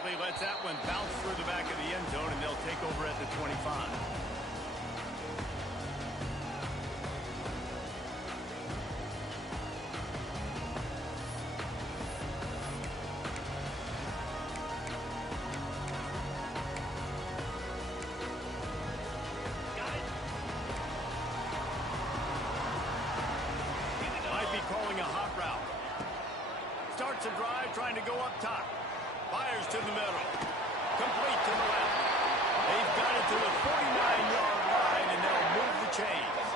wisely lets that one bounce through the back of the end zone, and they'll take over at the 25. Calling a hot route. Starts a drive trying to go up top. Fires to the middle. Complete to the left. They've got it to the 49-yard line, and they'll move the chains.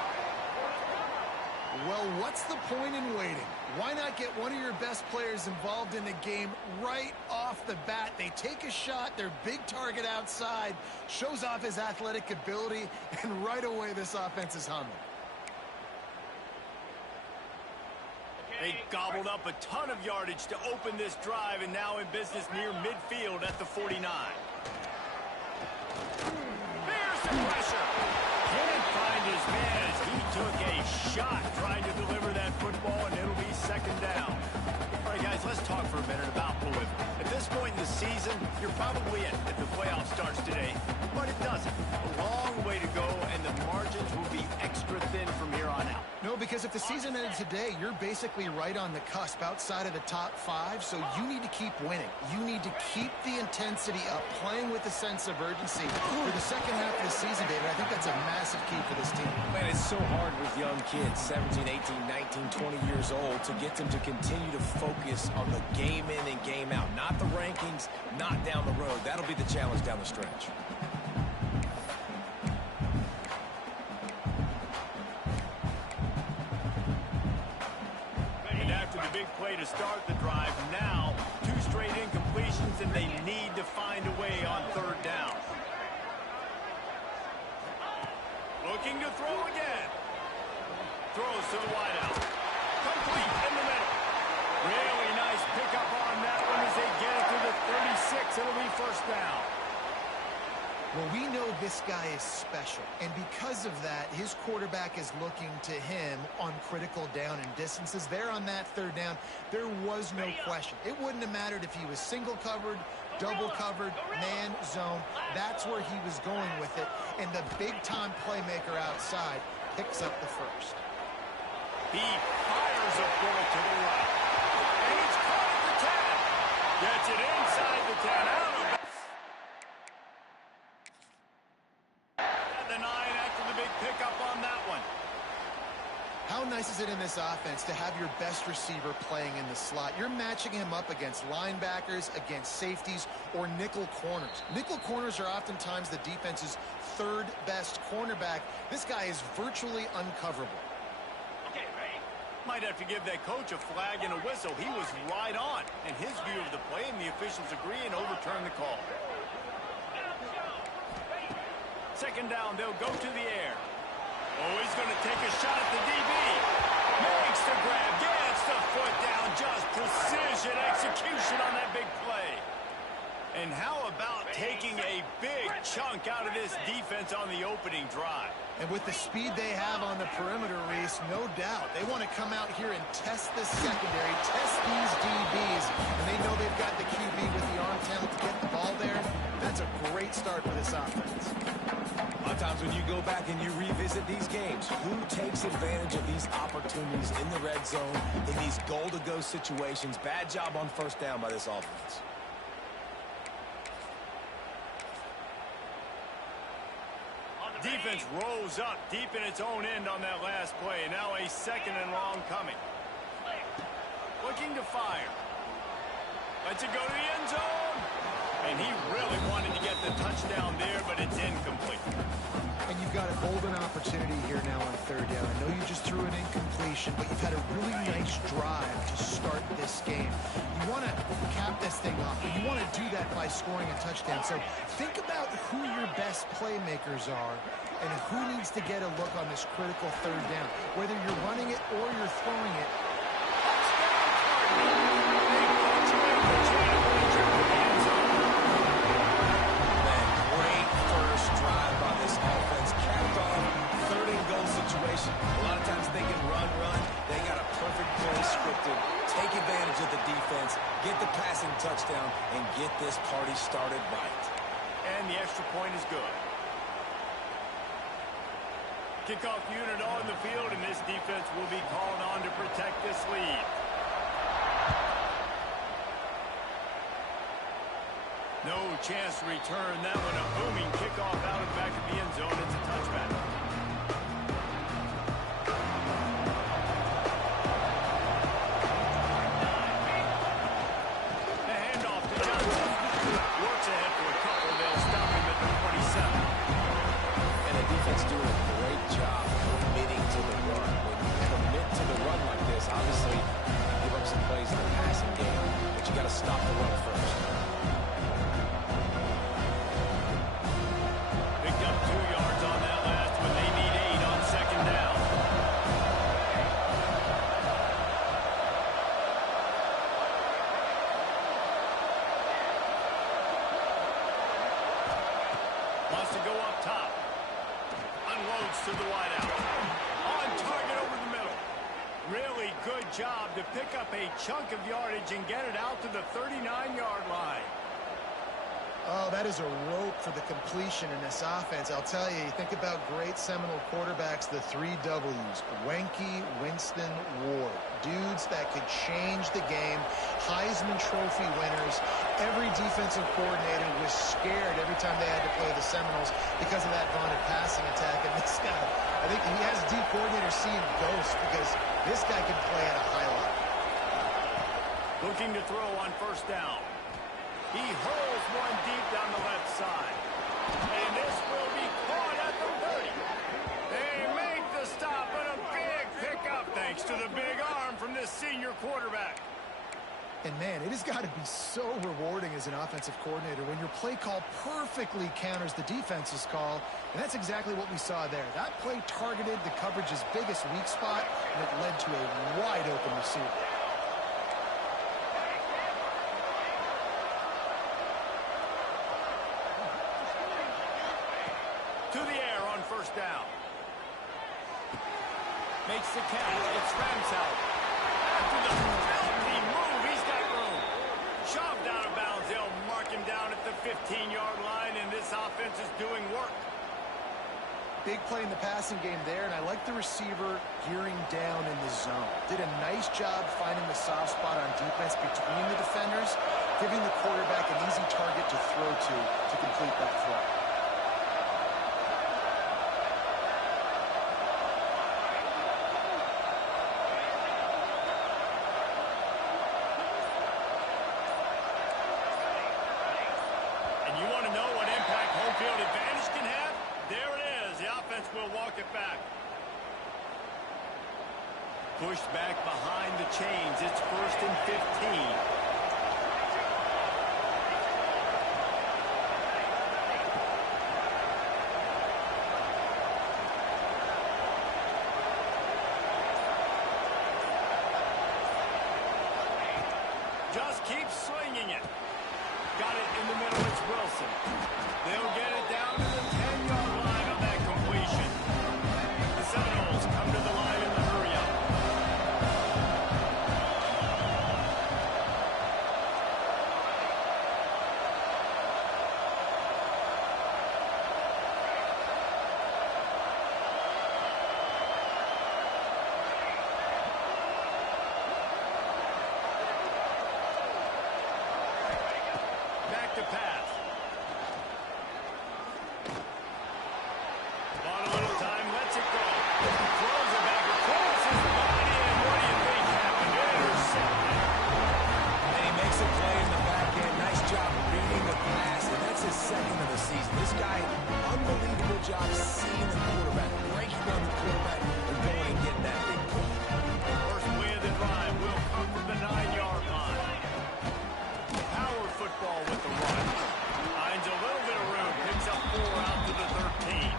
Well, what's the point in waiting? Why not get one of your best players involved in the game right off the bat? They take a shot, their big target outside, shows off his athletic ability, and right away this offense is humming. They gobbled up a ton of yardage to open this drive, and now in business near midfield at the 49. There's the pressure. Can't find his man as he took a shot trying to deliver that football, and it'll be second down. All right, guys, let's talk for a minute about Louisville. At this point in the season, you're probably in if the playoff starts today, but it doesn't. A long way to go, and the margins will be extra thin from here on out. No, because if the season ended today, you're basically right on the cusp outside of the top 5, so you need to keep winning. You need to keep the intensity up, playing with a sense of urgency for the second half of the season, David. I think that's a massive key for this team. Man, it's so hard with young kids, 17, 18, 19, 20 years old, to get them to continue to focus on the game in and game out. Not the rankings, not down the road. That'll be the challenge down the stretch. Big play to start the drive. Now, 2 straight incompletions, and they need to find a way on third down. Looking to throw again. Throws to the wideout. Complete in the middle. Really nice pickup on that one as they get it to the 36. It'll be first down. Well, we know this guy is special, and because of that, his quarterback is looking to him on critical down and distances. There on that third down, there was no question. It wouldn't have mattered if he was single covered, double covered, man, zone. That's where he was going with it, and the big-time playmaker outside picks up the first. He fires a bullet to the right, and he's caught at the 10. Gets it inside the 10, out of the 9 after the big pickup on that one. How nice is it in this offense to have your best receiver playing in the slot? You're matching him up against linebackers, against safeties, or nickel corners. Nickel corners are oftentimes the defense's third best cornerback. This guy is virtually uncoverable. Okay, Ray. Might have to give that coach a flag and a whistle. He was right on in his view of the play, and the officials agree and overturn the call. Second down, they'll go to the air. Oh, he's going to take a shot at the DB. Makes the grab, gets the foot down. Just precision execution on that big play. And how about taking a big chunk out of this defense on the opening drive? And with the speed they have on the perimeter, Reese, no doubt. They want to come out here and test the secondary, test these DBs. And they know they've got the QB with the arm talent to get the ball there. That's a great start for this offense. A lot of times when you go back and you revisit these games, who takes advantage of these opportunities in the red zone, in these goal-to-go situations? Bad job on first down by this offense. Defense rose up deep in its own end on that last play. Now a second and long coming. Looking to fire. Lets it go to the end zone. And he really wanted to get the touchdown there, but it's incomplete. And you've got a golden opportunity here now on third down. I know you just threw an incompletion, but you've had a really nice drive to start this game. You want to cap this thing off, but you want to do that by scoring a touchdown. So think about who your best playmakers are and who needs to get a look on this critical third down. Whether you're running it or you're throwing it, A lot of times they can run. They got a perfect play scripted. Take advantage of the defense, get the passing touchdown, and get get this party started right. And the extra point is good. Kickoff unit on the field, and this defense will be called on to protect this lead. No chance to return that one. A booming kickoff out of the back of the end zone. It's a touchback. The handoff to Johnson. Works ahead for a couple. They'll stop him at the 27. And the defense doing a great job committing to the run. When you commit to the run like this, obviously you give up some plays in the passing game, but you got to stop the run first. Picked up 2 yards on that last one. They need 8 on second down. Wants to go up top. Unloads to the wideout. On target over the middle. Really good job to pick up a chunk of yardage and get it out to the 39-yard line. Oh, that is a rope for the completion in this offense. I'll tell you, think about great Seminole quarterbacks, the 3 W's. Wenke, Winston, Ward. Dudes that could change the game. Heisman Trophy winners. Every defensive coordinator was scared every time they had to play the Seminoles because of that vaunted passing attack. And this guy, I think he has D coordinators seeing ghosts because this guy can play at a high level. Looking to throw on first down. He holds one deep down the left side. And this will be caught at the 30. They make the stop, and a big pickup thanks to the big arm from this senior quarterback. And, man, it has got to be so rewarding as an offensive coordinator when your play call perfectly counters the defense's call. And that's exactly what we saw there. That play targeted the coverage's biggest weak spot, and it led to a wide-open receiver. To the air on first down. Makes the catch. It's Ramsell. After the filthy move, he's got room. Shoved out of bounds. They'll mark him down at the 15-yard line, and this offense is doing work. Big play in the passing game there, and I like the receiver gearing down in the zone. Did a nice job finding the soft spot on defense between the defenders, giving the quarterback an easy target to throw to complete that throw. You want to know what impact home field advantage can have? There it is. The offense will walk it back. Pushed back behind the chains. It's 1st and 15. Just keep swinging it. Got it in the middle. It's Wilson. They'll get it down to the 10-yard line on that completion. The Seminoles come to the line in the hurry-up. Back to pass. Bought a little time, lets it go. Throws it back across his body, and what do you think happened? Intercepted. And he makes a play in the back end. Nice job reading the pass, and that's his 2nd of the season. This guy, unbelievable job seeing the quarterback, breaking on the quarterback, and going and getting that big play. First play of the drive will come from the 9-yard line. Power football with the run. Finds a little bit of room. Picks up 4 out to the 13.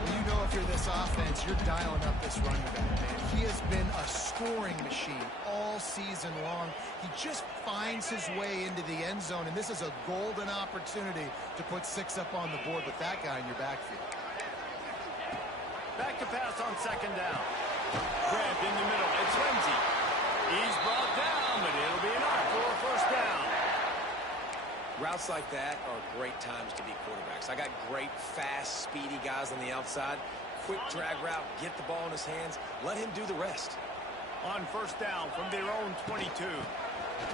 Well, you know if you're this offense, you're dialing up this running back, man. He has been a scoring machine all season long. He just finds his way into the end zone, and this is a golden opportunity to put 6 up on the board with that guy in your backfield. Back to pass on second down. Grabbed in the middle. It's Lindsey. He's brought down, but it'll be enough for a first down. Routes like that are great times to be quarterbacks. I got great, fast, speedy guys on the outside. Quick drag route, get the ball in his hands, let him do the rest. On first down from their own 22.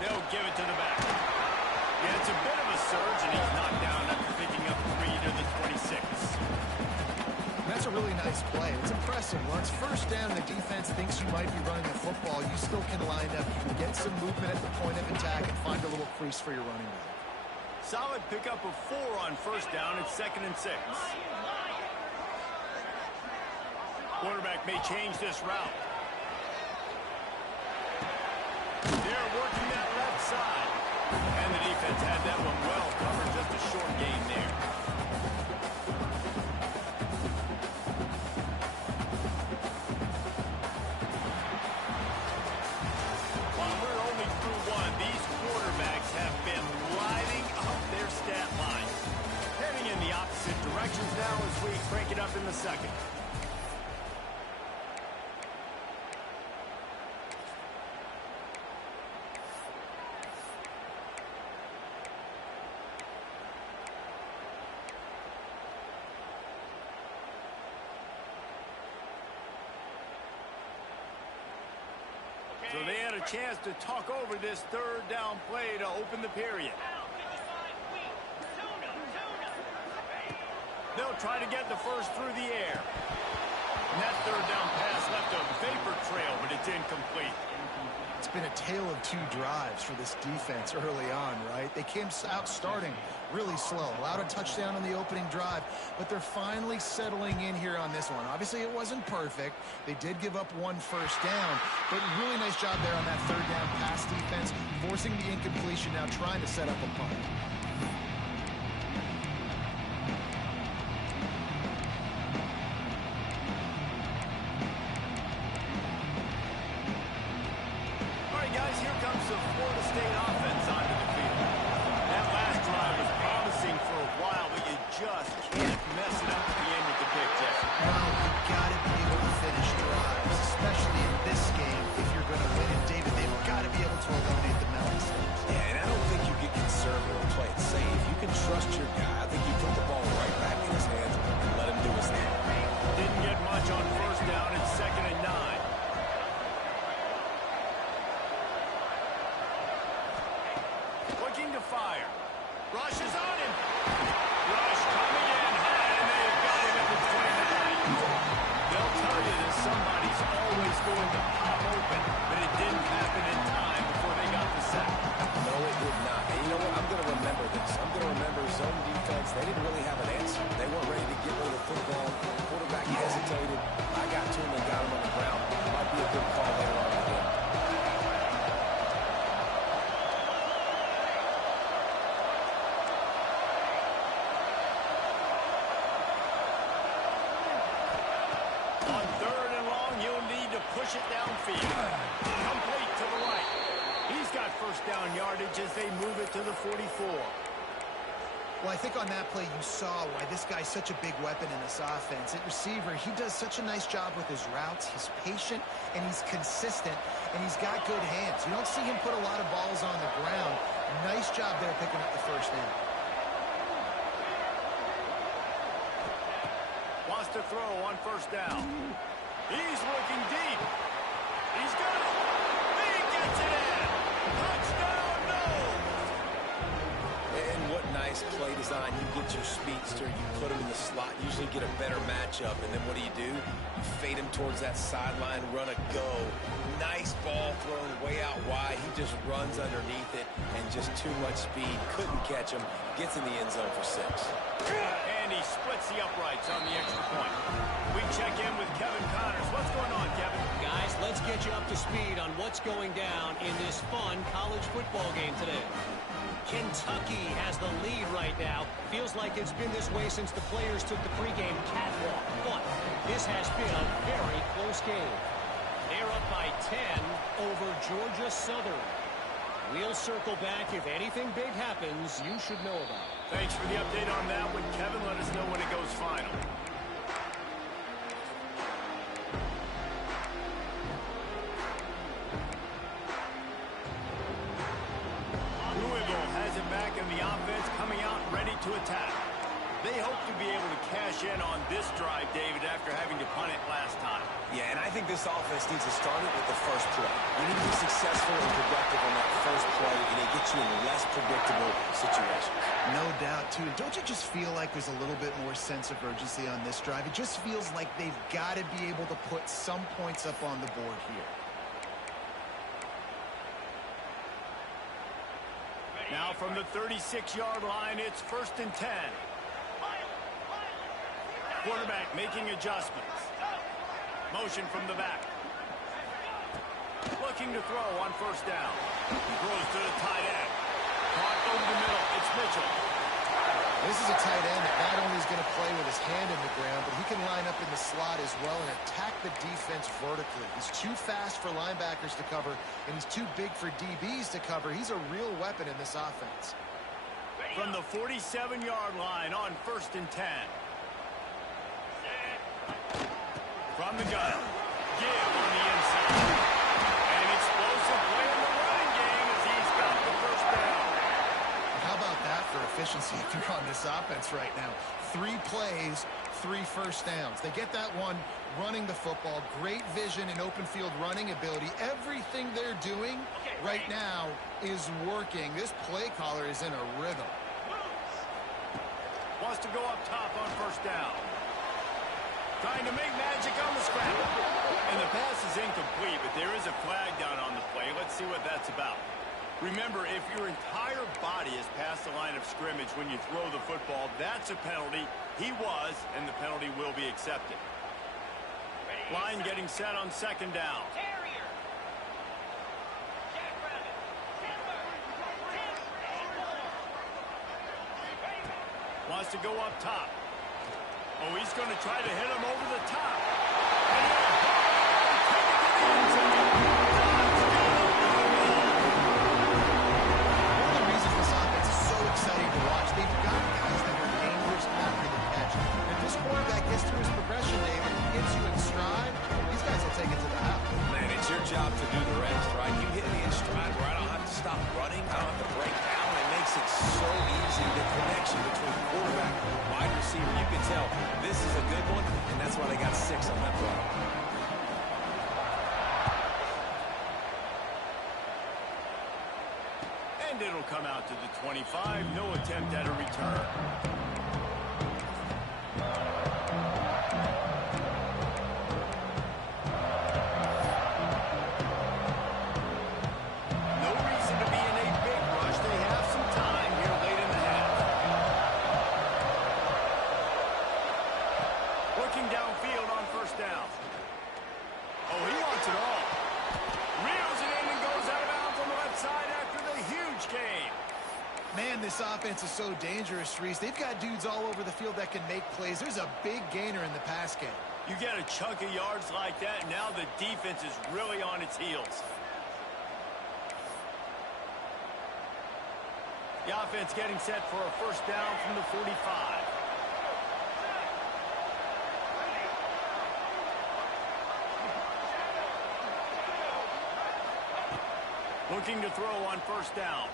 They'll give it to the back. Yeah, it's a bit of a surge, and he's knocked down after picking up 3 to the 26. That's a really nice play. It's impressive. When it's first down, the defense thinks you might be running the football. You still can line up, get some movement at the point of attack, and find a little crease for your running back. Solid pickup of 4 on first down. It's 2nd and 6. Quarterback may change this route. They're working that left side. And the defense had that one well covered. Just a short gain there. While we're only through one, these quarterbacks have been lighting up their stat line. Heading in the opposite directions now as we crank it up in the second. So they had a chance to talk over this third down play to open the period. They'll try to get the first through the air. And that third down pass left a vapor trail, but it's incomplete. It's been a tale of 2 drives for this defense early on, right? They came out starting really slow, allowed a touchdown on the opening drive, but they're finally settling in here on this one. Obviously, it wasn't perfect. They did give up 1 first down, but really nice job there on that third down pass defense, forcing the incompletion, now trying to set up a punt. Guys, here comes the Florida State offense onto the field. That last drive was promising for a while, but you just can't mess it up at the end with the pick, Jeff. No, you've got to be able to finish drives, especially in this game if you're going to win. And David, they've got to be able to eliminate the mental mistakes. Yeah, and I don't think you get conservative and play it safe. You can trust your guy. I think you put the ball right back in his hands and let him do his thing. Didn't get much on first down. It's 2nd and 9. To fire. Rush is on him. Rush coming in high, and they've got him at the 29. They'll tell you that somebody's always going to pop open, but it didn't happen in time before they got the sack. No, it did not. And you know what? I'm going to remember this. I'm going to remember zone defense. They didn't really have an answer. They weren't ready to get rid of the football. The quarterback hesitated. I got to him and got him on the ground. Might be a good call later on in the game. Push it downfield. Complete to the right. He's got first down yardage as they move it to the 44. Well, I think on that play you saw why this guy's such a big weapon in this offense. At receiver, he does such a nice job with his routes. He's patient, and he's consistent, and he's got good hands. You don't see him put a lot of balls on the ground. Nice job there picking up the first down. Wants to throw on first down. He's looking deep. He's got it. He gets it in. Touchdown, no. And what nice play design. You get your speedster, you put him in the slot, usually get a better matchup, and then what do? You fade him towards that sideline, run a go. Nice ball thrown way out wide. He just runs underneath it, and just too much speed. Couldn't catch him. Gets in the end zone for 6. And he splits the uprights on the extra point. We check in with Kevin Connors. What's going on, Kevin? Guys, let's get you up to speed on what's going down in this fun college football game today. Kentucky has the lead right now. Feels like it's been this way since the players took the pregame catwalk. But this has been a very close game. They're up by 10 over Georgia Southern. We'll circle back. If anything big happens, you should know about it. Thanks for the update on that one, Kevin. Let us know when it goes final. Louisville has it back in the offense. to attack. They hope to be able to cash in on this drive, David, after having to punt it last time. Yeah, and I think this offense needs to start it with the first play. You need to be successful and productive on that first play, and it gets you in less predictable situations. No doubt, too. Don't you just feel like there's a little bit more sense of urgency on this drive? It just feels like they've got to be able to put some points up on the board here. Now from the 36-yard line, it's 1st and 10. Quarterback making adjustments. Motion from the back. Looking to throw on 1st down. He throws to the tight end. Caught over the middle. It's Mitchell. This is a tight end that not only is going to play with his hand in the ground, but he can line up in the slot as well and attack the defense vertically. He's too fast for linebackers to cover, and he's too big for DBs to cover. He's a real weapon in this offense. From the 47-yard line on 1st and 10. From the gun, give on the inside. An explosive play in the running game as he's got the 1st down. How about that for efficiency if you're on this offense right now? 3 plays, 3 first downs. They get that one running the football. Great vision and open field running ability. Everything they're doing right now is working. This play caller is in a rhythm. Wants to go up top on 1st down. Trying to make magic on the scramble. And the pass is incomplete, but there is a flag down on the play. Let's see what that's about. Remember, if your entire body is past the line of scrimmage when you throw the football, that's a penalty. He was, and the penalty will be accepted. Line getting set on 2nd down. Wants to go up top. Oh, he's going to try to hit him over the top. And one of the reasons this offense is so exciting to watch, they've got guys that are dangerous after the catch. If this quarterback gets through his progression, David, and gets you in stride, these guys will take it to the house. Man, it's your job to do the rest, right? You hit me in stride where I don't have to stop running. I don't have to break down. It makes it so easy. The connection between quarterback and wide receiver, you can tell this is a good one, and that's why they got 6 on that play. And it'll come out to the 25. No attempt at a return. No reason to be in a big rush. They have some time here late in the half. Working downfield on 1st down. Oh, he wants it all. Reels it in and goes out of bounds on the left side after the huge gain. Man, this offense is so dangerous, Reese. They've got dudes all over the field that can make plays. There's a big gainer in the pass game. You get a chunk of yards like that, and now the defense is really on its heels. The offense getting set for a 1st down from the 45. Looking to throw on 1st down.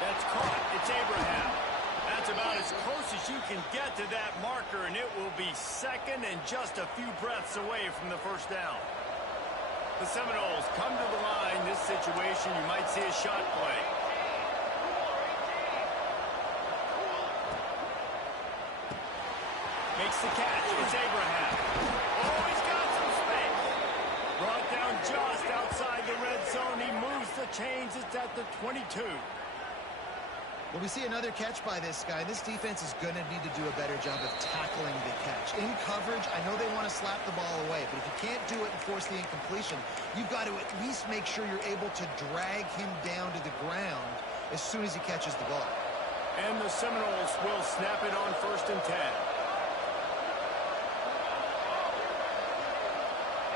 That's caught. It's Abraham. That's about as close as you can get to that marker, and it will be 2nd and just a few breaths away from the 1st down. The Seminoles come to the line. This situation, you might see a shot play. Makes the catch. It's Abraham. Oh, he's got some space. Brought down just outside the red zone. He moves the chains. It's at the 22. Well, we see another catch by this guy. This defense is going to need to do a better job of tackling the catch. In coverage, I know they want to slap the ball away, but if you can't do it and force the incompletion, you've got to at least make sure you're able to drag him down to the ground as soon as he catches the ball. And the Seminoles will snap it on 1st and 10.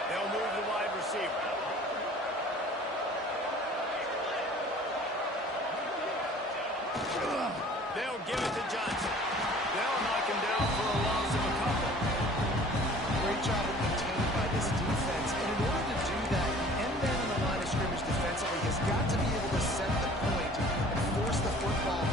They'll move the wide receiver. They'll give it to Johnson. They'll knock him down for a loss of a couple. Great job of containing by this defense. And in order to do that, the end man on the line of scrimmage defensively has got to be able to set the point and force the football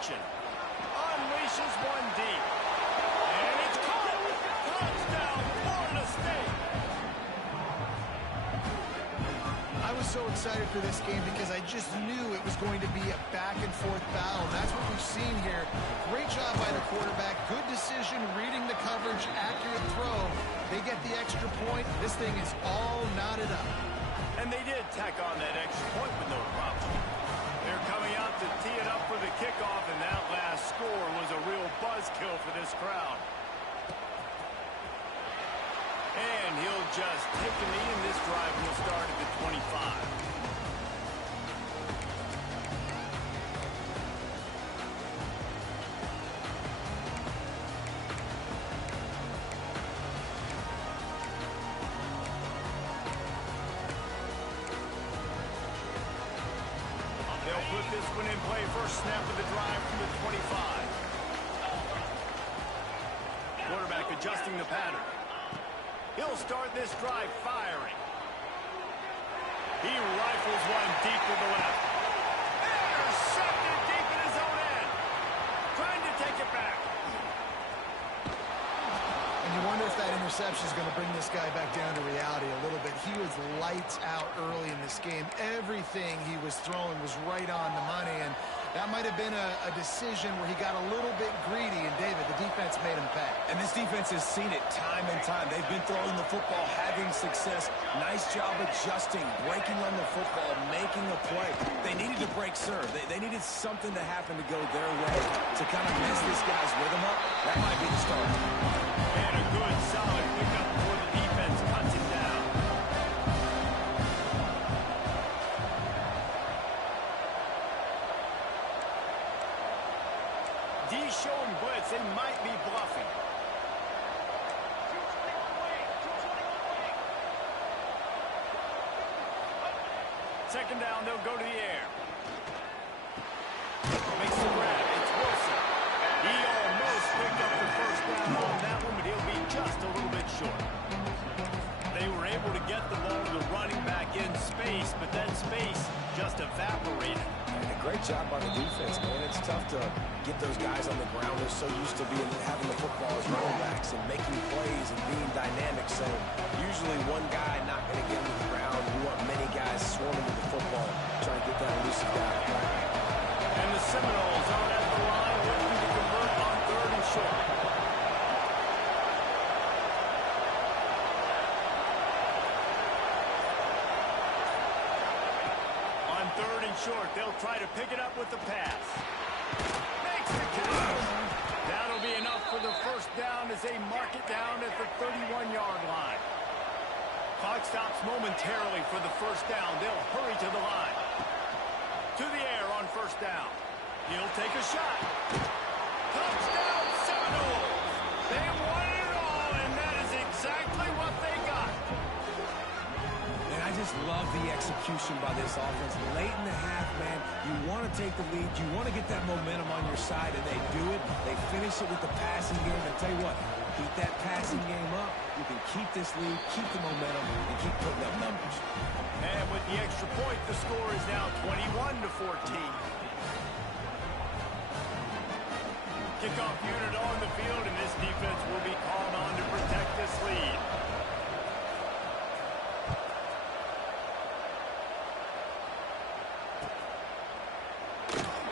action. Unleashes one deep. And it's caught. Touchdown, Florida State. I was so excited for this game because I just knew it was going to be a back-and-forth battle. And that's what we've seen here. Great job by the quarterback. Good decision, reading the coverage, accurate throw. They get the extra point. This thing is all knotted up. And they did tack on that extra point with no problem. They're coming out to tee it up for the kickoff, and that last score was a real buzzkill for this crowd. And he'll just take a knee, and this drive will start at the 25. They'll put this one in play. First snap of the drive from the 25. Quarterback adjusting the pattern. He'll start this drive firing. He rifles one deep to the left. Intercepted deep in his own end. Trying to take it back. And you wonder if that interception is going to bring this guy back down to reality a little bit. He was lights out early in this game. Everything he was throwing was right on the money, and that might have been a decision where he got a little bit greedy, and David, the defense made him pay. And this defense has seen it time and time. They've been throwing the football, having success. Nice job adjusting, breaking on the football, making a play. They needed to break serve. They needed something to happen to go their way to kind of mess this guy's rhythm up. That might be the start. And a good, solid pickup before the defense cuts him down. D showing blitz. They might be bluffing. Second down, they'll go to the air. Makes the grab. It's Wilson. He almost picked up the first down on that one, but he'll be just a little bit short. They were able to get the ball to the running back in space, but that space just evaporated. And a great job by the defense, man. It's tough to get those guys on the ground. They're so used to having the football as running backs and making plays and being dynamic. So usually one guy not going to get on the ground. You want many guys swarming with the football, trying to get that elusive guy. And the Seminoles are at the line, looking to convert on 3rd and short. On 3rd and short, they'll try to pick it up with the pass. Makes the catch. That'll be enough for the first down as they mark it down at the 31-yard line. Clock stops momentarily for the first down. They'll hurry to the line. To the air on first down. He'll take a shot. Touchdown, Seminoles. They won it all, and that is exactly what they got. And I just love the execution by this offense. Late in the half, man, you want to take the lead. You want to get that momentum on your side, and they do it. They finish it with the passing game. And tell you what, keep that passing game up. You can keep this lead, keep the momentum, and keep putting up numbers. And with the extra point, the score is now 21-14. Kickoff unit on the field, and this defense will be called on to protect this lead.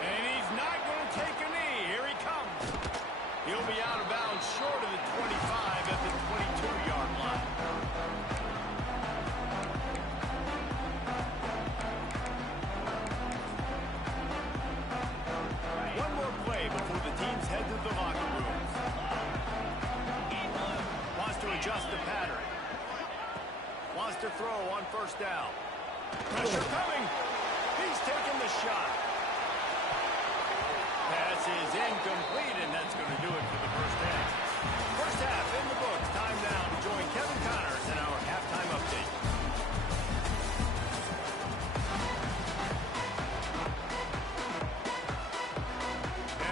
And he's not going to take a knee. Here he comes. He'll be out of bounds short of the 25 at the 22-yard line. One more play before the teams head to the locker rooms. Wants to adjust the pattern. Wants to throw on first down. Pressure coming. He's taking the shot. Pass is incomplete, and that's going to do it for the first half. First half in the books. Time now to join Kevin Connors in our halftime update.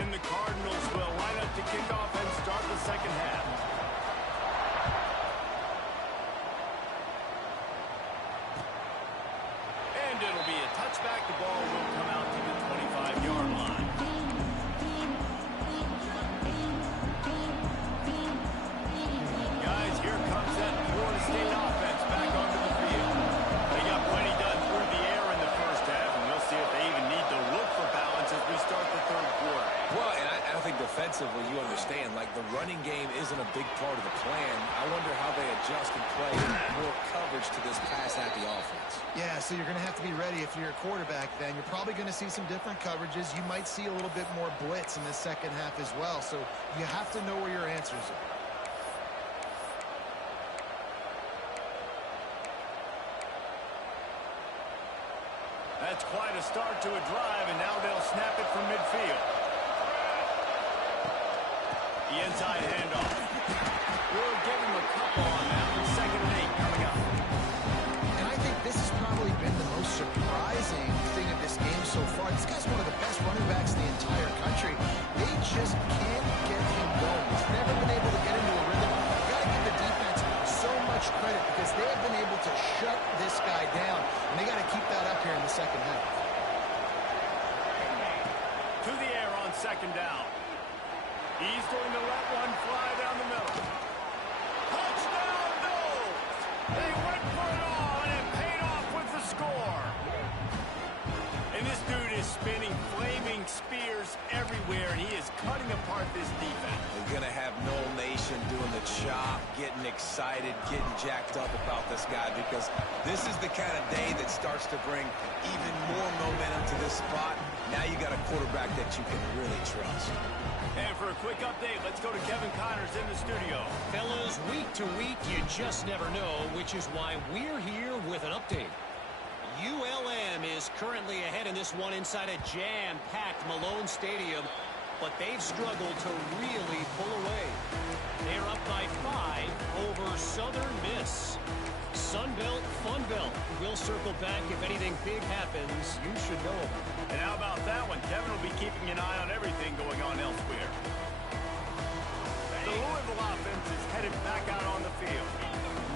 And the Cardinals will line up to kick off and start the second half. And it'll be a touchback. The ball will come out to the 25-yard line. the running game isn't a big part of the plan. I wonder how they adjust and play more coverage to this pass-happy offense. Yeah, so you're going to have to be ready if you're a quarterback then. You're probably going to see some different coverages. You might see a little bit more blitz in the second half as well. So you have to know where your answers are. That's quite a start to a drive, and now they'll snap it from midfield. The inside handoff. We'll give him a couple on that one. 2nd and 8 coming up. And I think this has probably been the most surprising thing of this game so far. This guy's one of the best running backs in the entire country. They just can't get him going. He's never been able to get into a rhythm. You've got to give the defense so much credit because they have been able to shut this guy down. And they got to keep that up here in the second half. To the air on 2nd down. He's going to let one fly down the middle. Touchdown, Bills! They went for it all, and it paid off with the score. And this dude is spinning flaming spears everywhere, and he is cutting apart this defense. We're going to have Noel Nation doing the chop, getting excited, getting jacked up about this guy because this is the kind of day that starts to bring even more momentum to this spot. Now you got a quarterback that you can really trust. And for a quick update, let's go to Kevin Connors in the studio. Fellas, week to week, you just never know, which is why we're here with an update. ULM is currently ahead in this one inside a jam-packed Malone Stadium, but they've struggled to really pull away. They're up by 5 over Southern Miss. Sunbelt, Funbelt. We'll circle back if anything big happens. You should know about it. And how about that one? Kevin will be keeping an eye on everything going on elsewhere. The Louisville offense is headed back out on the field.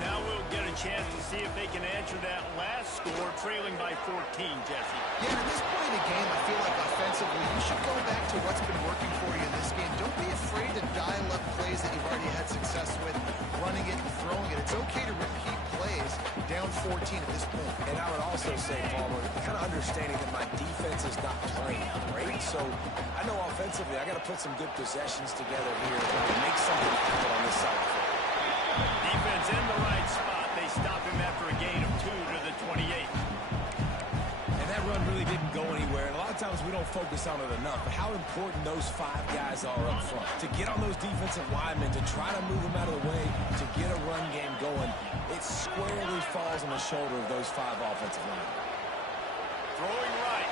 Now we'll get a chance to see if they can answer that last score, trailing by 14, Jesse. Yeah, at this point in the game, I feel like offensively, you should go back to what's been working for you in this game. Don't be afraid to dial up plays that you've already had success with, running it and throwing it. It's okay to repeat plays down 14 at this point. And I would also say, Palmer, kind of understanding that my defense is not playing great. So I know offensively I got to put some good possessions together here and make something happen on this side of the field. Defense in the right spot. They stop him after a gain of 2 to the 28. And that run really didn't go anywhere. And a lot of times we don't focus on it enough. But how important those 5 guys are up front. To get on those defensive linemen, to try to move them out of the way, to get a run game going, it squarely falls on the shoulder of those 5 offensive linemen. Throwing right.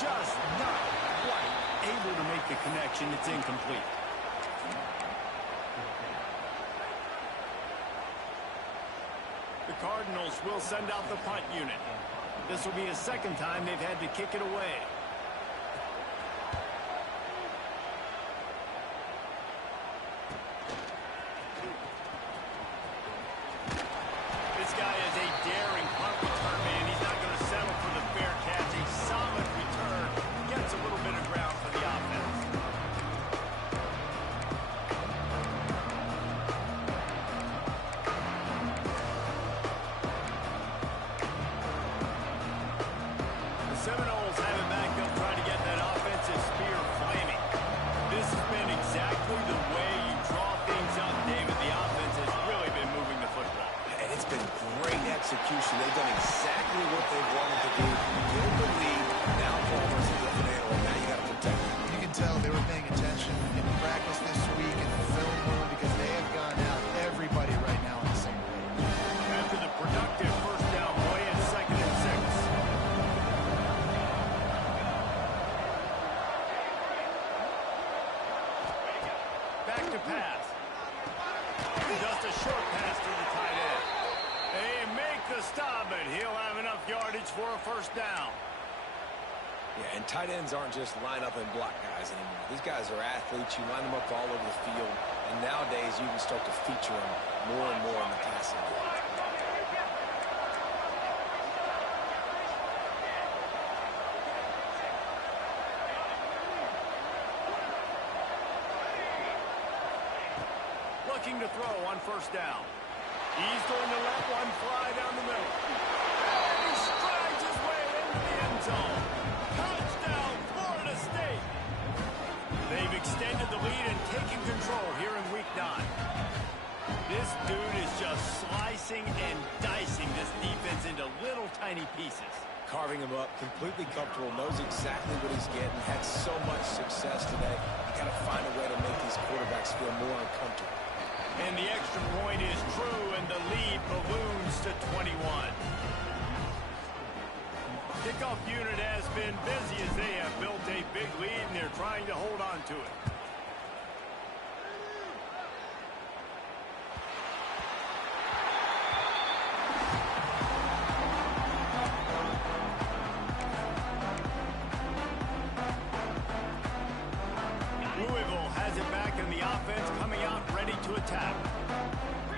Just not quite able to make the connection. It's incomplete. The Cardinals will send out the punt unit. This will be the 2nd time they've had to kick it away. This guy is a daring punt return man. He's not going to settle for the fair catch. A solid return. Gets a little bit of ground for the offense. Seminoles have it back up trying to get that offensive spear flaming. This has been exactly the way you draw things up, David. The offense has really been moving the football. And it's been great execution. They've done exactly what they wanted to do. Build the lead. Now Palmer's a different animal. Now you got to protect him. You can tell they were paying attention in practice this week in the film room because they have gone out everybody right now on the same page. After the productive first down play, it's 2nd and 6. Back to pass. Just a short pass to the tight end. They make the stop, but he'll have enough yardage for a first down. Yeah, and tight ends aren't just line up and block guys anymore. These guys are athletes. You line them up all over the field. And nowadays, you can start to feature them more and more in the passing game. Looking to throw on first down. He's going to let one fly down the middle. And he strides his way into the end zone. Touchdown, Florida State. They've extended the lead and taken control here in pieces. Carving him up, completely comfortable, knows exactly what he's getting, had so much success today. You got to find a way to make these quarterbacks feel more uncomfortable. And the extra point is true, and the lead balloons to 21. Kickoff unit has been busy as they have built a big lead, and they're trying to hold on to it. Louisville has it back in the offense, coming out ready to attack.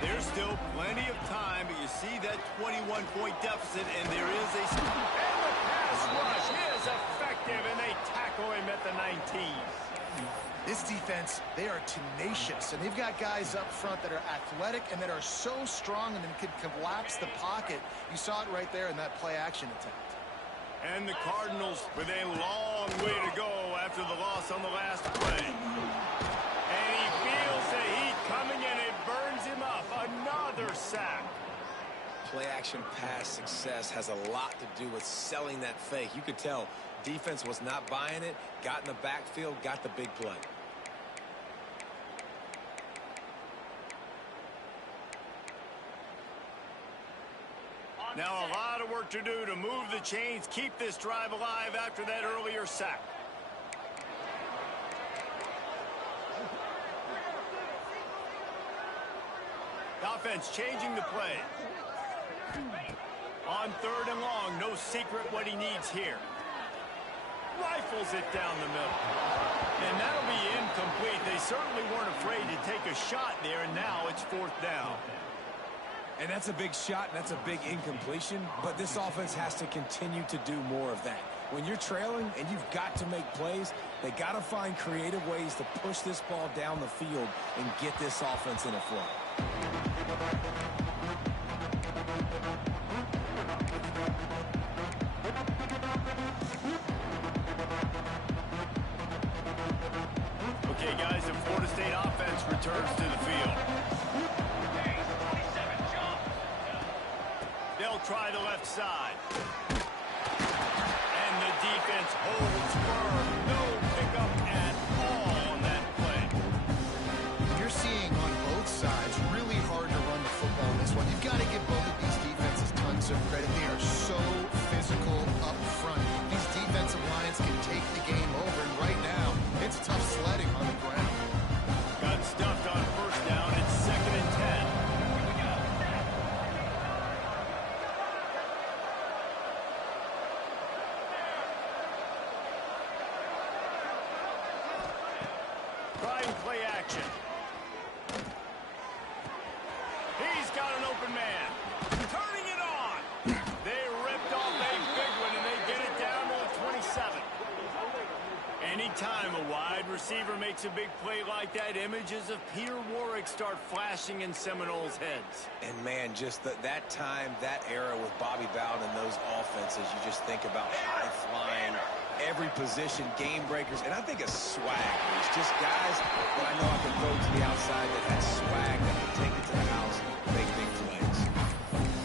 There's still plenty of time, but you see that 21-point deficit, and there is a... And the pass rush is effective, and they tackle him at the 19. This defense, they are tenacious, and they've got guys up front that are athletic and that are so strong and then can collapse the pocket. You saw it right there in that play-action attempt. And the Cardinals with a long way to go after the loss on the last play. And he feels the heat coming, and it burns him up. Another sack. Play-action pass success has a lot to do with selling that fake. You could tell defense was not buying it, got in the backfield, got the big play. Now a lot of work to do to move the chains, keep this drive alive after that earlier sack. The offense changing the play. On 3rd and long, no secret what he needs here. Rifles it down the middle. And that'll be incomplete. They certainly weren't afraid to take a shot there, and now it's 4th down. And that's a big shot, and that's a big incompletion, but this offense has to continue to do more of that. When you're trailing and you've got to make plays, they got to find creative ways to push this ball down the field and get this offense in a flow. Okay, guys, the Florida State offense returns to the field. They'll try the left side. And the defense holds firm. No pickup at all on that play. You're seeing on both sides really hard to run the football in this one. You've got to give both of these defenses tons of credit. They are so physical up front. These defensive lines can take the game over, and right now, it's tough sledding on the ground. Got stuffed on 1st down. It's 2nd and 10. Trying play action. He's got an open man. Turning it on. They ripped off a big one, and they get it down to the 27. Anytime a wide receiver makes a big play like that, images of Peter Warrick start flashing in Seminoles' heads. And, man, just that time, that era with Bobby Bowden and those offenses, you just think about high-flying, every position, game breakers, and I think of swag. It's just guys that I know I can throw to the outside that had swag, that can take it to the house, make big plays.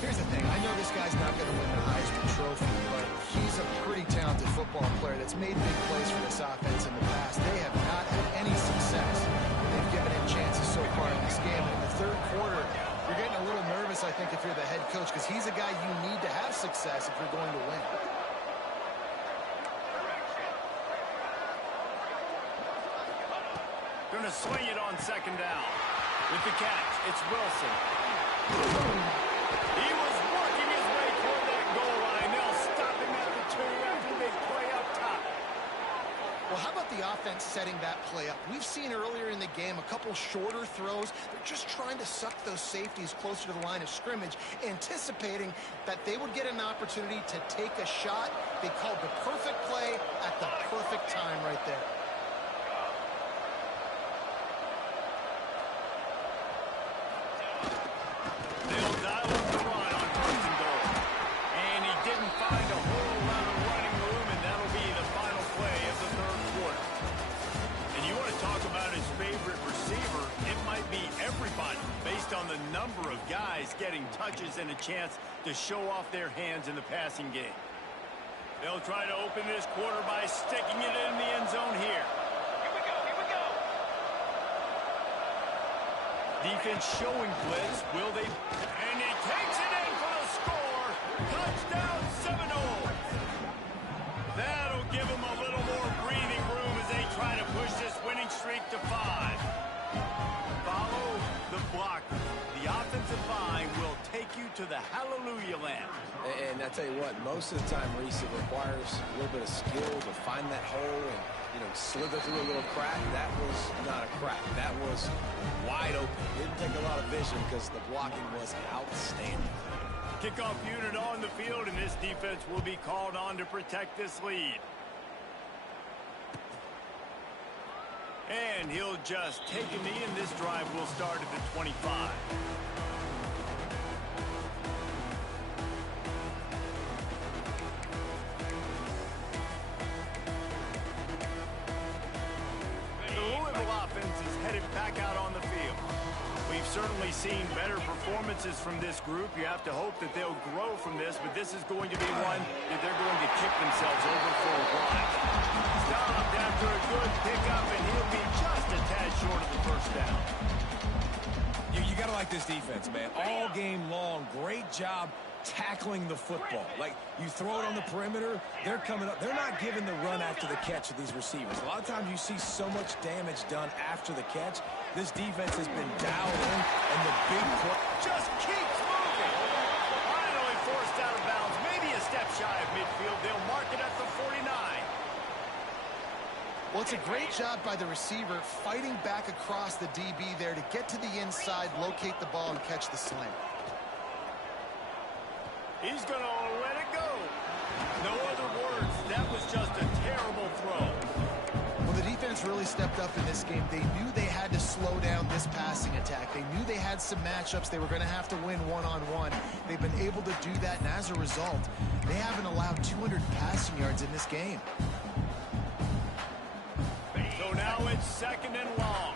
Here's the thing. I know this guy's not going to win the Heisman Trophy, but he's a pretty talented football player that's made big plays for this offense in the past. They have not had any success when they've given him chances so far in this game. And in the 3rd quarter, you're getting a little nervous, I think, if you're the head coach, because he's a guy you need to have success if you're going to win. Going to swing it on 2nd down. With the catch, it's Wilson. He was working his way toward that goal line. They'll stop him at the 2 after they play up top. Well, how about the offense setting that play up? We've seen earlier in the game a couple shorter throws. They're just trying to suck those safeties closer to the line of scrimmage, anticipating that they would get an opportunity to take a shot. They called the perfect play at the perfect time right there. They'll dial up the run on 1st and goal. And he didn't find a whole lot of running room, and that'll be the final play of the 3rd quarter. And you want to talk about his favorite receiver, it might be everybody based on the number of guys getting touchdowns. touches and a chance to show off their hands in the passing game. They'll try to open this quarter by sticking it in the end zone here. Here we go, here we go. Defense showing blitz. Will they? And he takes it in for the score. Touchdown Seminoles. That'll give them a little more breathing room as they try to push this winning streak to 5. Follow the block. The offensive line will take you to the hallelujah land. And I tell you what, most of the time, Reese, it requires a little bit of skill to find that hole and, slither through a little crack. That was not a crack. That was wide open. Didn't take a lot of vision because the blocking was outstanding. Kickoff unit on the field, and this defense will be called on to protect this lead. And he'll just take a knee, and this drive will start at the 25. The Louisville offense is headed back out on the field. We've certainly seen better performances from this group. You have to hope that they'll grow from this, but this is going to be one that they're going to kick themselves over for a while. Stopped after a good pickup, and he'll be just a tad short of the first down. You got to like this defense, man. All game long, great job tackling the football. Like, you throw it on the perimeter, they're coming up. They're not giving the run after the catch of these receivers. A lot of times you see so much damage done after the catch. This defense has been dialed in, and the big play just keeps moving. Finally forced out of bounds, maybe a step shy of midfield. They'll mark it at the 49. Well, it's a great job by the receiver fighting back across the DB there to get to the inside, locate the ball, and catch the slant. He's going to let it go. No other words. That was just a terrible throw. Well, the defense really stepped up in this game. They knew they had to slow down this passing attack. They knew they had some matchups they were going to have to win one-on-one. They've been able to do that, and as a result, they haven't allowed 200 passing yards in this game. So now it's second and long.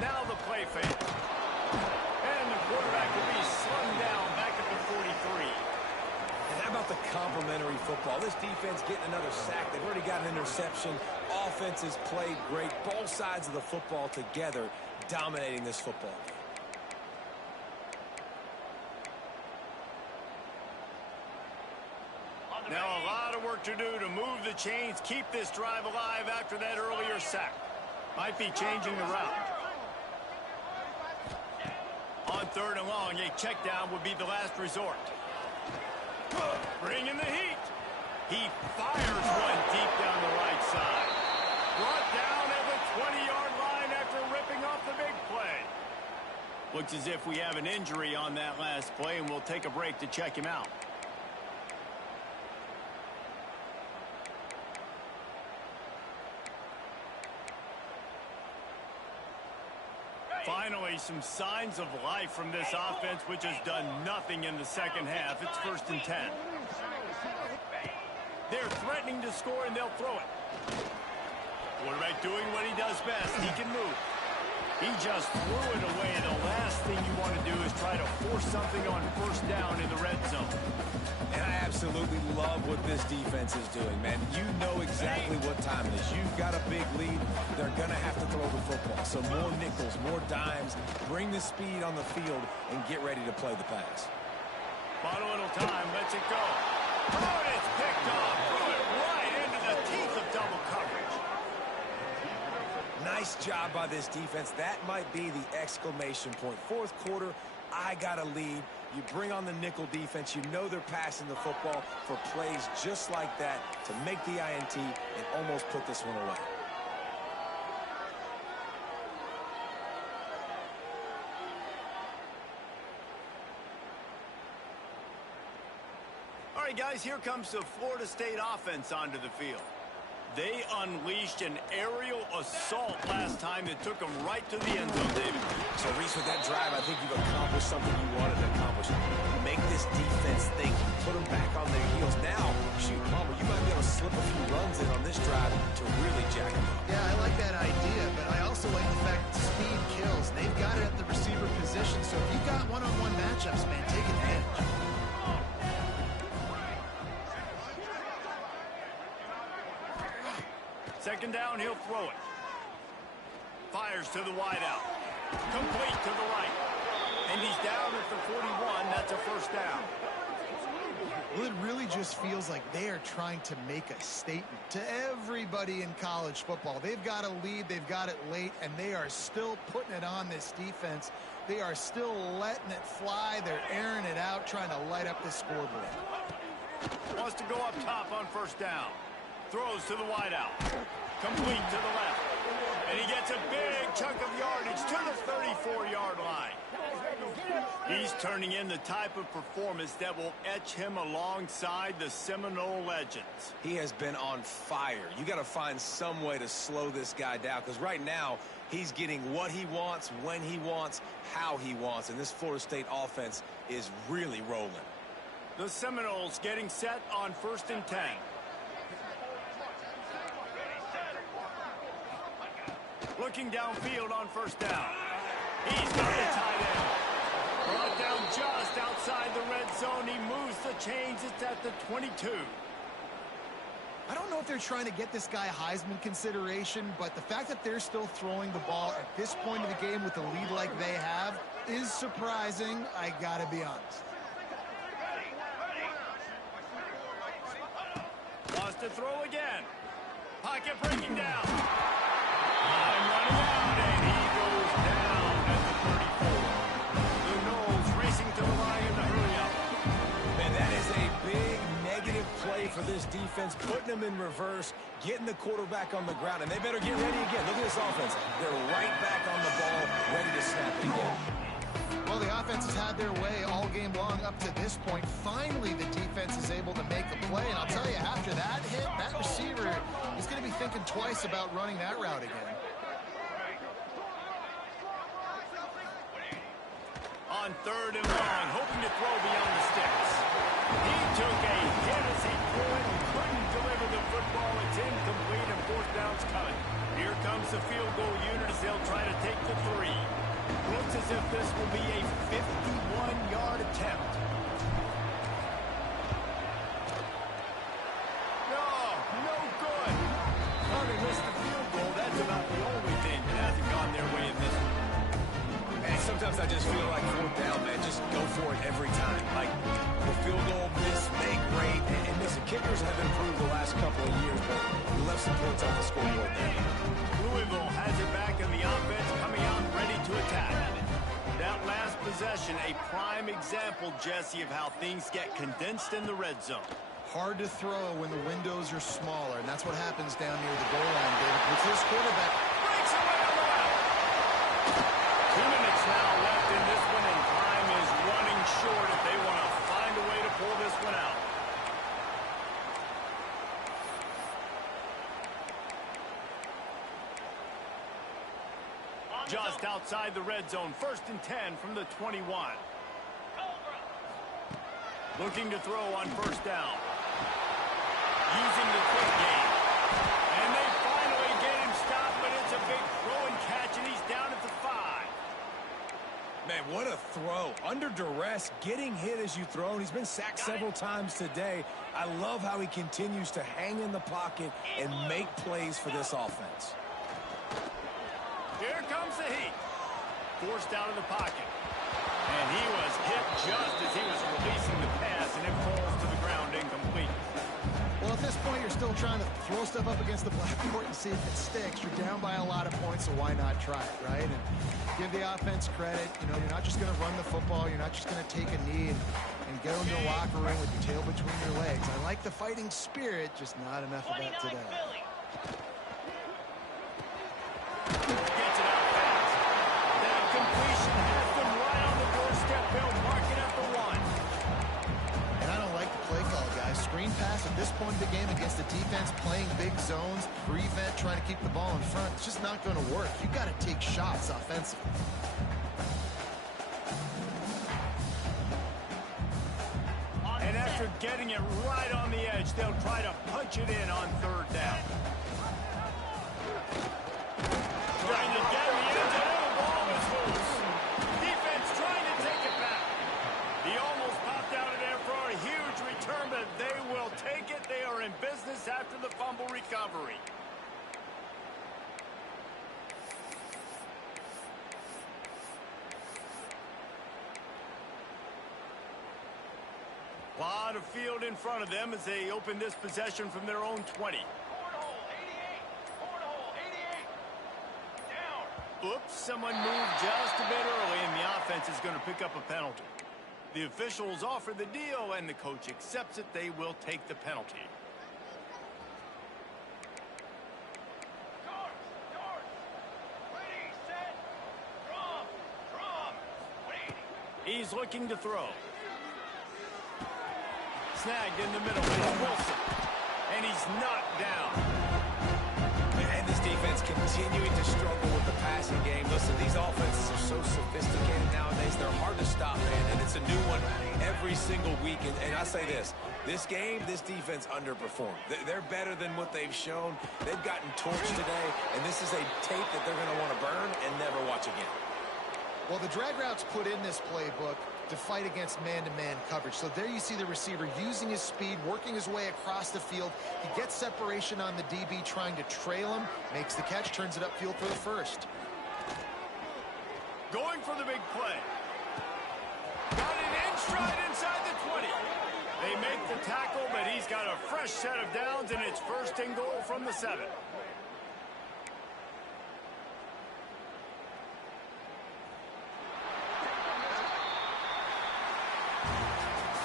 Now the play fake. And the quarterback will be slung down back at the 43. And how about the complementary football? This defense getting another sack. They've already got an interception. Offense has played great. Both sides of the football together dominating this football game. Now a lot of work to do to move the chains, keep this drive alive after that earlier sack. Might be changing the route. On third and long, a check down would be the last resort. Bring in the heat. He fires one deep down the right side. Brought down at the 20-yard line after ripping off the big play. Looks as if we have an injury on that last play, and we'll take a break to check him out. Finally, some signs of life from this offense, which has done nothing in the second half. It's 1st and 10. They're threatening to score, and they'll throw it. Quarterback doing what he does best. He can move. He just threw it away. The last thing you want to do is try to force something on first down in the red zone. And I absolutely love what this defense is doing, man. You know exactly what time it is. You've got a big lead. They're going to have to throw the football. So more nickels, more dimes. Bring the speed on the field and get ready to play the pass. Bought a little time. Lets it go. Oh, and it's picked off. Threw it right into the teeth of double coverage. Nice job by this defense. That might be the exclamation point. Fourth quarter, I got a lead. You bring on the nickel defense. You know they're passing the football for plays just like that to make the INT and almost put this one away. All right, guys, here comes the Florida State offense onto the field. They unleashed an aerial assault last time that took them right to the end zone, David. So, Reese, honest, with that drive, I think you've accomplished something you wanted to accomplish. Make this defense think, put them back on their heels. Now, shoot, Palmer, you might be able to slip a few runs in on this drive to really jack them up. Yeah, I like that idea, but I also like the fact that speed kills. They've got it at the receiver position, so if you've got one-on-one matchups, man, take advantage. Second down, he'll throw it. Fires to the wideout. Complete to the right. And he's down at the 41. That's a first down. Well, it really just feels like they are trying to make a statement to everybody in college football. They've got a lead, they've got it late, and they are still putting it on this defense. They are still letting it fly. They're airing it out, trying to light up the scoreboard. Wants to go up top on first down. Throws to the wideout. Complete to the left. And he gets a big chunk of yardage to the 34-yard line. He's turning in the type of performance that will etch him alongside the Seminole legends. He has been on fire. You got to find some way to slow this guy down, because right now he's getting what he wants, when he wants, how he wants, and this Florida State offense is really rolling. The Seminoles getting set on 1st and 10. Looking downfield on first down. He's got the tight end. Brought down just outside the red zone. He moves the chains. It's at the 22. I don't know if they're trying to get this guy Heisman consideration, but the fact that they're still throwing the ball at this point of the game with a lead like they have is surprising, I gotta be honest. Wants to throw again. Pocket breaking down. Time running out, and he goes down at the 34. The Noles racing to the line in the hurry up. Man, that is a big negative play for this defense, putting them in reverse, getting the quarterback on the ground, and they better get ready again. Look at this offense. They're right back on the ball, ready to snap it again. Well, the offense has had their way all game long up to this point. Finally, the defense is able to make a play, and I'll tell you, after that hit, that receiver is going to be thinking twice about running that route again. On 3rd and long, hoping to throw beyond the sticks. He took a hit as he threw it and couldn't deliver the football. It's incomplete, and 4th down's coming. Here comes the field goal unit as they'll try to take the 3. Looks as if this will be a 51-yard attempt. No good. Well, they missed the field goal. That's about the only thing that hasn't gone their way in this one. Man, sometimes I just feel like 4th down, man, just go for it every time. Like, the field goal miss, make great, and listen, kickers have improved the last couple of years, but we left some points off the scoreboard there. Louisville has it back in the offense, coming out ready to attack. That last possession, a prime example, Jesse, of how things get condensed in the red zone. Hard to throw when the windows are smaller, and that's what happens down near the goal line, David. It's his quarterback. Breaks away on the left. 2 minutes now left in this one, and time is running short if they want to find a way to pull this one out. Just outside the red zone, 1st and 10 from the 21. Looking to throw on 1st down. Using the quick game. And they finally get him stopped, but it's a big throw and catch, and he's down at the 5. Man, what a throw. Under duress, getting hit as you throw, and he's been sacked several times today. I love how he continues to hang in the pocket and make plays for this offense. Here comes the heat. Forced out of the pocket. And he was hit just as he was releasing the pass, and it falls to the ground incomplete. Well, at this point, you're still trying to throw stuff up against the blackboard and see if it sticks. You're down by a lot of points, so why not try it, right? And give the offense credit. You know, you're not just going to run the football. You're not just going to take a knee and go into the locker room with your tail between your legs. I like the fighting spirit, just not enough of that today. Gets it out fast. That completion has them right on the doorstep. They'll mark it at the 1. And I don't like the play call, guys. Screen pass at this point of the game against the defense playing big zones, prevent, trying to keep the ball in front. It's just not going to work. You got to take shots offensively. After getting it right on the edge, they'll try to punch it in on third down. Trying to get in the end zone, the ball is loose. Defense trying to take it back. He almost popped out of there for a huge return, but they will take it. They are in business after the fumble recovery. A lot of field in front of them as they open this possession from their own 20. Cornhole, 88. Cornhole, 88. Down. Oops, someone moved just a bit early, and the offense is going to pick up a penalty. The officials offer the deal, and the coach accepts it. They will take the penalty. Start. Ready, set, drum. Wait. He's looking to throw. Snagged in the middle. It's Wilson. And he's knocked down. And this defense continuing to struggle with the passing game. Listen, these offenses are so sophisticated nowadays. They're hard to stop, man. And it's a new one every single week. And I say this game, this defense underperformed. They're better than what they've shown. They've gotten torched today. And this is a tape that they're going to want to burn and never watch again. Well, the drag routes put in this playbook to fight against man-to-man coverage. So there you see the receiver using his speed, working his way across the field. He gets separation on the DB, trying to trail him, makes the catch, turns it upfield for the first. Going for the big play. Got it in stride inside the 20. They make the tackle, but he's got a fresh set of downs, and it's first and goal from the 7.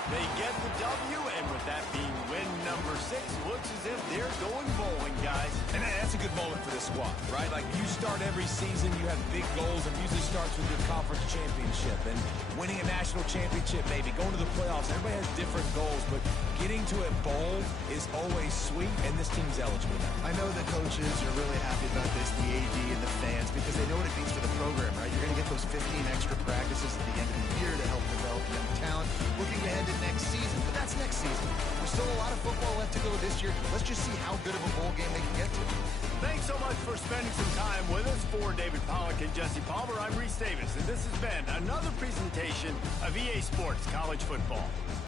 They get the W, and with that being win number 6, looks as if they're going bowling, guys. And that's a good moment for this squad, right? Like, you start every season, you have big goals, and usually starts with your conference championship and winning a national championship, maybe going to the playoffs. Everybody has different goals, but getting to a bowl is always sweet, and this team's eligible now. I know the coaches are really happy about this, the AD and the fans, because they know what it means for the program, right? You're going to get those 15 extra practices at the end of the year to help develop young talent. Looking ahead to next season, but that's next season. There's still a lot of football left to go this year. Let's just see how good of a bowl game they can get to. Thanks so much for spending some time with us. For David Pollack and Jesse Palmer, I'm Reese Davis, and this has been another presentation of EA Sports College Football.